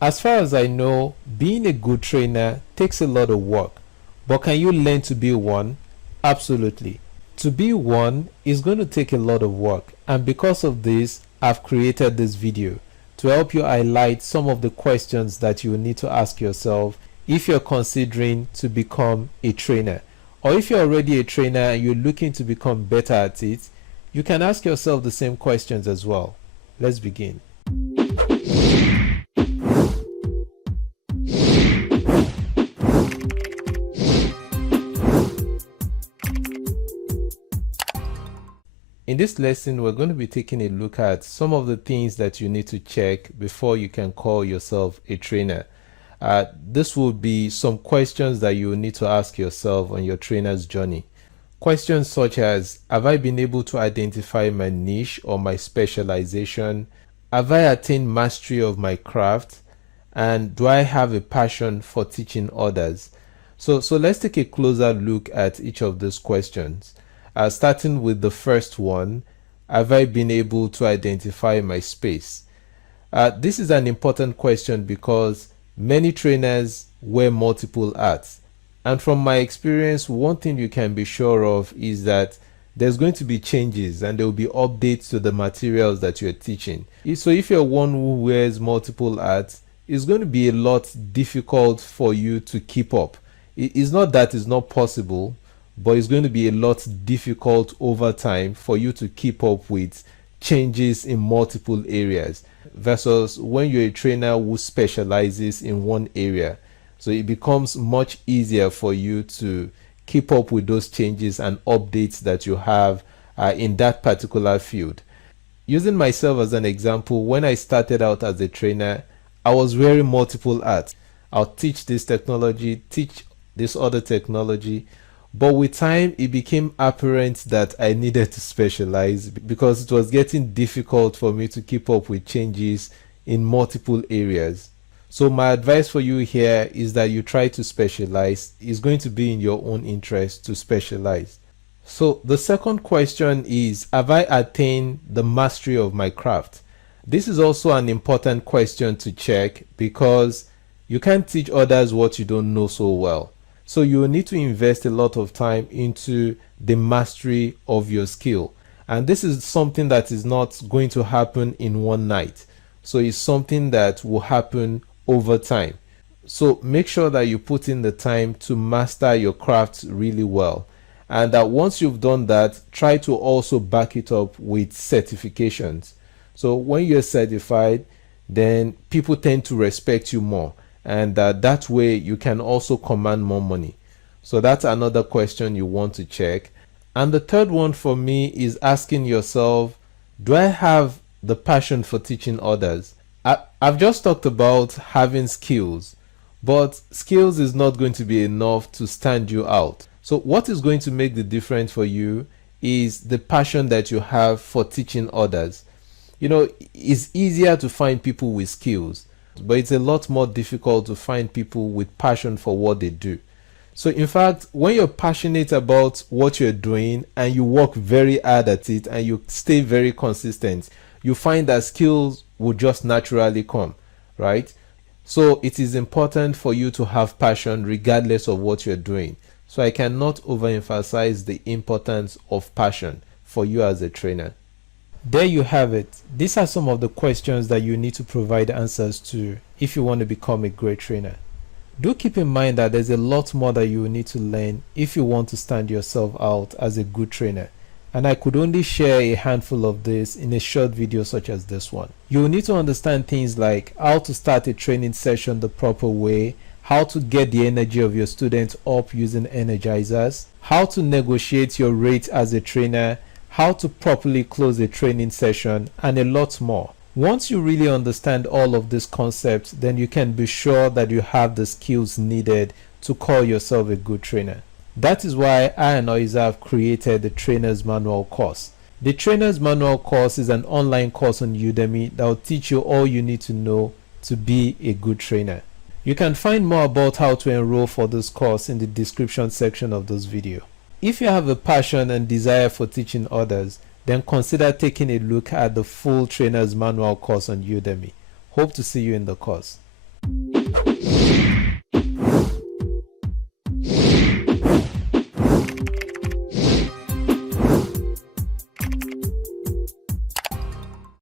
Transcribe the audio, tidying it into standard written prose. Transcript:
As far as I know, being a good trainer takes a lot of work, but can you learn to be one? Absolutely. To be one is going to take a lot of work, and because of this, I've created this video to help you highlight some of the questions that you will need to ask yourself if you're considering to become a trainer. Or if you're already a trainer and you're looking to become better at it, you can ask yourself the same questions as well. Let's begin. In this lesson, we're going to be taking a look at some of the things that you need to check before you can call yourself a trainer. This will be some questions that you will need to ask yourself on your trainer's journey. Questions such as, have I been able to identify my niche or my specialization? Have I attained mastery of my craft? And do I have a passion for teaching others? So let's take a closer look at each of these questions. Starting with the first one, have I been able to identify my space? This is an important question because many trainers wear multiple hats. And from my experience, one thing you can be sure of is that there's going to be changes and there will be updates to the materials that you're teaching. So if you're one who wears multiple hats, it's going to be a lot difficult for you to keep up. It's not that it's not possible, but it's going to be a lot difficult over time for you to keep up with changes in multiple areas versus when you're a trainer who specializes in one area. So it becomes much easier for you to keep up with those changes and updates that you have in that particular field. Using myself as an example, when I started out as a trainer, I was wearing multiple hats. I'll teach this technology, teach this other technology. But with time, it became apparent that I needed to specialize because it was getting difficult for me to keep up with changes in multiple areas. So my advice for you here is that you try to specialize. It's going to be in your own interest to specialize. So the second question is, have I attained the mastery of my craft? This is also an important question to check because you can't teach others what you don't know so well. So you will need to invest a lot of time into the mastery of your skill. And this is something that is not going to happen in one night. So it's something that will happen over time. So make sure that you put in the time to master your craft really well. And that once you've done that, try to also back it up with certifications. So when you're certified, then people tend to respect you more. And that way you can also command more money. So that's another question you want to check. And the third one for me is asking yourself, do I have the passion for teaching others? I've just talked about having skills, but skills is not going to be enough to stand you out. So what is going to make the difference for you is the passion that you have for teaching others. You know, it's easier to find people with skills, but it's a lot more difficult to find people with passion for what they do. So in fact, when you're passionate about what you're doing and you work very hard at it and you stay very consistent, you find that skills will just naturally come, right? So it is important for you to have passion regardless of what you're doing. So I cannot overemphasize the importance of passion for you as a trainer. There you have it. These are some of the questions that you need to provide answers to if you want to become a great trainer. Do keep in mind that there's a lot more that you will need to learn if you want to stand yourself out as a good trainer. And I could only share a handful of this in a short video such as this one. You will need to understand things like how to start a training session the proper way, how to get the energy of your students up using energizers, how to negotiate your rate as a trainer, how to properly close a training session, and a lot more. Once you really understand all of these concepts, then you can be sure that you have the skills needed to call yourself a good trainer. That is why I and Oiza have created the Trainer's Manual course. The Trainer's Manual course is an online course on Udemy that will teach you all you need to know to be a good trainer. You can find more about how to enroll for this course in the description section of this video. If you have a passion and desire for teaching others, then consider taking a look at the full Trainer's Manual course on Udemy. Hope to see you in the course.